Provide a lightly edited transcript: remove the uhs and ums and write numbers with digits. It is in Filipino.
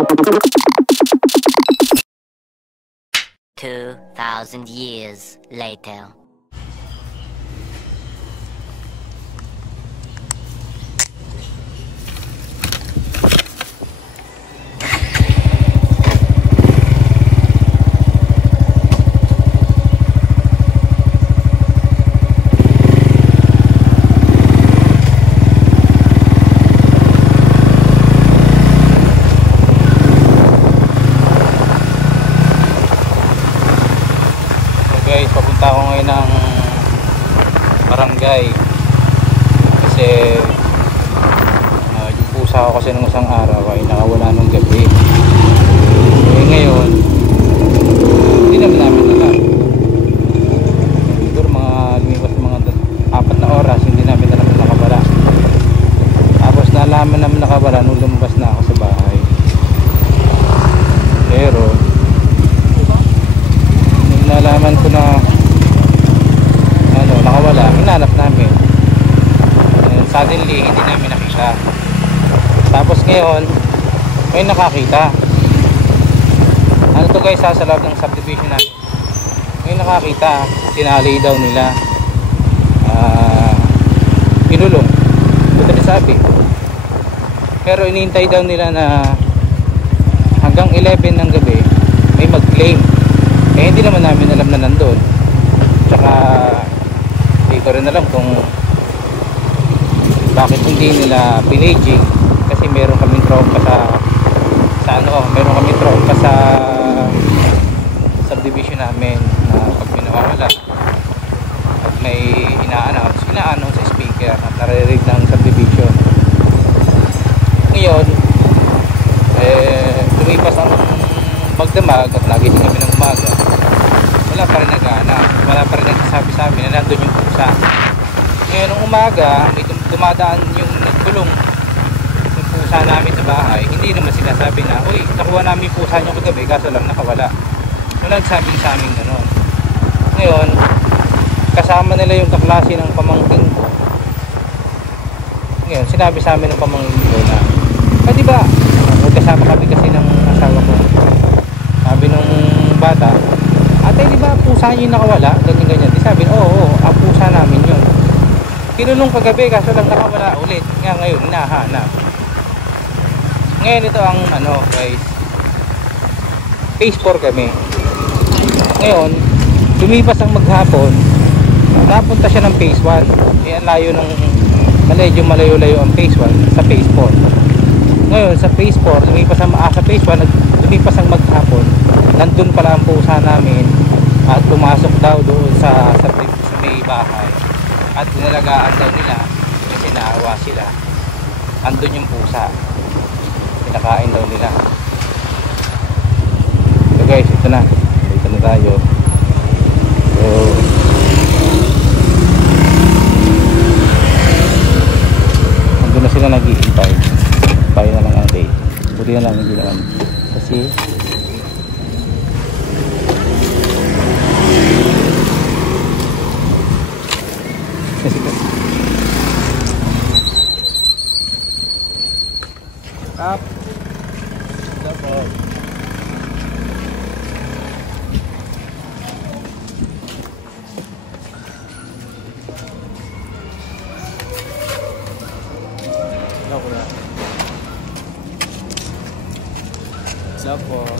2,000 years later. Guys, papunta ako ngayon ng barangay kasi yung pusa ko kasi nung isang araw ay nakawala nung gabi. Ngayon hindi namin alam, siguro mga lumipas mga 4 na oras hindi namin alam na nakawala. Tapos nalaman namin nakawala nung lumabas na ako sa bahay. Pero nalaman ko na nakawala, hinanap namin. Suddenly hindi namin nakita. Tapos ngayon may nakakita. Ano to guys, sa loob ng subdivision namin may nakakita, tinali daw nila, inulong, ito na sabi. Pero inintay daw nila na hanggang 11 ng gabi may mag-claim. Hindi naman namin alam na nandun. Tsaka hindi ko rin alam kung bakit hindi nila pinaging, kasi meron kaming trompa meron kaming trompa sa subdivision namin na pag pinawawala, pag may ina-announce sa speaker at naririnig ng subdivision. Ngayon lumipas ang magdamag at nagising kami ng umaga, wala pa rin nag-aanap, wala pa rin nagsasabi sa amin na nandun yung pusa. Ngayon ng umaga may dumadaan yung nagkulong yung pusa namin sa bahay, hindi naman sinasabi na uy, nakuha namin yung pusa nyo kagabi kaso lang nakawala. Wala nagsabi sa amin gano'n. Ngayon kasama nila yung kaklase ng pamangkin ko. Ngayon sinabi sa amin ng pamangkin ko na diba magkasama kami kasi ng asawa ko. Sabi nung bata, ate di ba pusa niyo nakawala? Ganyan. Di sabi, oo, ang pusa namin yun. Kinulong kagabi kaso lang nakawala ulit. Nga ngayon, hinahanap. Ngayon ito ang guys, phase 4 kami. Ngayon, lumipas ang maghapon, napunta siya ng phase 1. Ang layo ng, medyo malayo-layo ang phase 1 sa phase 4. Ngayon, sa phase 4, sa phase 1, lumipas ang maghapon, nandun pala ang pusa namin at pumasok daw doon sa may bahay at nilalagaan daw nila kasi naawa sila. Andun yung pusa, pinakain daw nila. So guys, ito na tayo. So andun na sila nag-iintay. Bayo na lang ang date. Buti na lang hindi naman kasi up dapat dapat